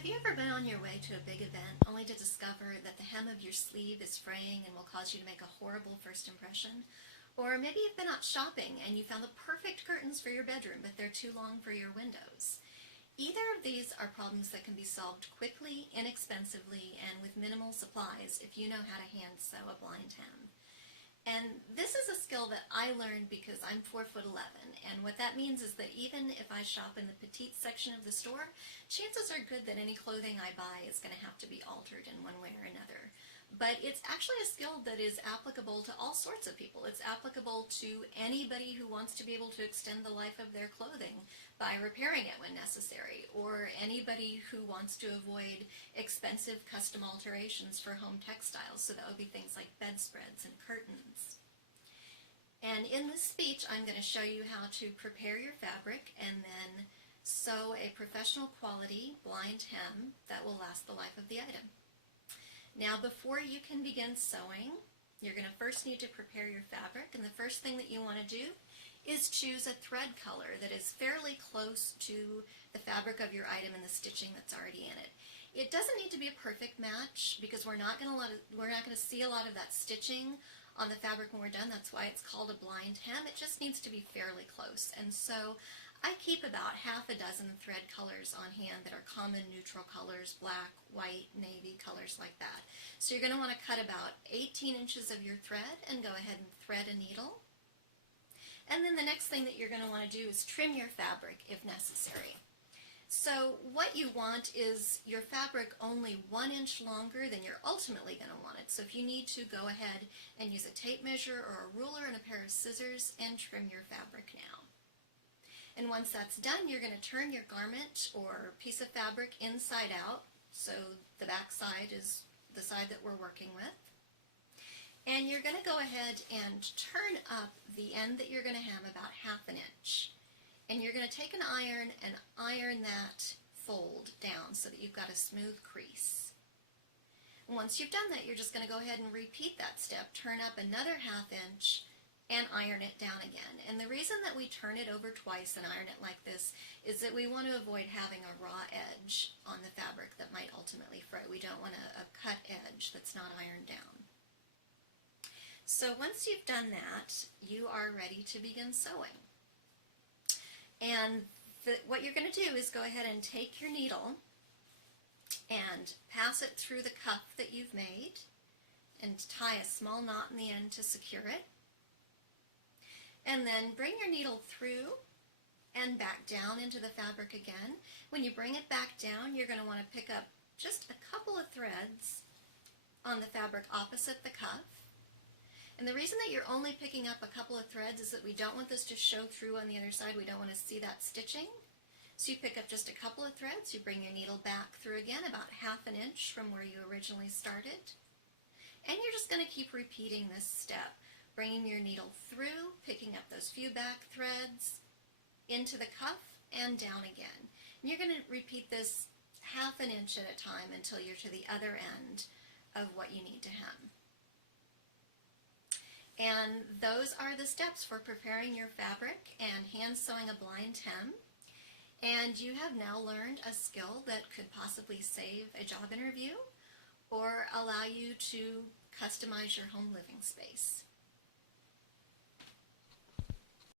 Have you ever been on your way to a big event only to discover that the hem of your sleeve is fraying and will cause you to make a horrible first impression? Or maybe you've been out shopping and you found the perfect curtains for your bedroom, but they're too long for your windows. Either of these are problems that can be solved quickly, inexpensively, and with minimal supplies if you know how to hand sew a blind hem. And this is a skill that I learned because I'm 4'11", and what that means is that even if I shop in the petite section of the store, chances are good that any clothing I buy is going to have to be altered in one way or another. But it's actually a skill that is applicable to all sorts of people. It's applicable to anybody who wants to be able to extend the life of their clothing by repairing it when necessary, or anybody who wants to avoid expensive custom alterations for home textiles. So that would be things like bedspreads and curtains. And in this speech, I'm going to show you how to prepare your fabric and then sew a professional quality blind hem that will last the life of the item. Now, before you can begin sewing, you're going to first need to prepare your fabric, and the first thing that you want to do is choose a thread color that is fairly close to the fabric of your item and the stitching that's already in it. It doesn't need to be a perfect match because we're not going to see a lot of that stitching on the fabric when we're done. That's why it's called a blind hem. It just needs to be fairly close. And so I keep about half a dozen thread colors on hand that are common neutral colors, black, white, navy, colors like that. So you're going to want to cut about 18 inches of your thread and go ahead and thread a needle. And then the next thing that you're going to want to do is trim your fabric if necessary. So what you want is your fabric only 1 inch longer than you're ultimately going to want it. So if you need to, go ahead and use a tape measure or a ruler and a pair of scissors and trim your fabric now. And once that's done, you're going to turn your garment or piece of fabric inside out, so the back side is the side that we're working with. And you're going to go ahead and turn up the end that you're going to hem about half an inch. And you're going to take an iron and iron that fold down so that you've got a smooth crease. And once you've done that, you're just going to go ahead and repeat that step. Turn up another half inch and iron it down again. And the reason that we turn it over twice and iron it like this is that we want to avoid having a raw edge on the fabric that might ultimately fray. We don't want a cut edge that's not ironed down. So once you've done that, you are ready to begin sewing. And what you're going to do is go ahead and take your needle and pass it through the cuff that you've made and tie a small knot in the end to secure it. And then bring your needle through and back down into the fabric again. When you bring it back down, you're going to want to pick up just a couple of threads on the fabric opposite the cuff. And the reason that you're only picking up a couple of threads is that we don't want this to show through on the other side. We don't want to see that stitching. So you pick up just a couple of threads, you bring your needle back through again about half an inch from where you originally started. And you're just going to keep repeating this step. Bringing your needle through, picking up those few back threads, into the cuff, and down again. And you're going to repeat this half an inch at a time until you're to the other end of what you need to hem. And those are the steps for preparing your fabric and hand sewing a blind hem. And you have now learned a skill that could possibly save a job interview or allow you to customize your home living space.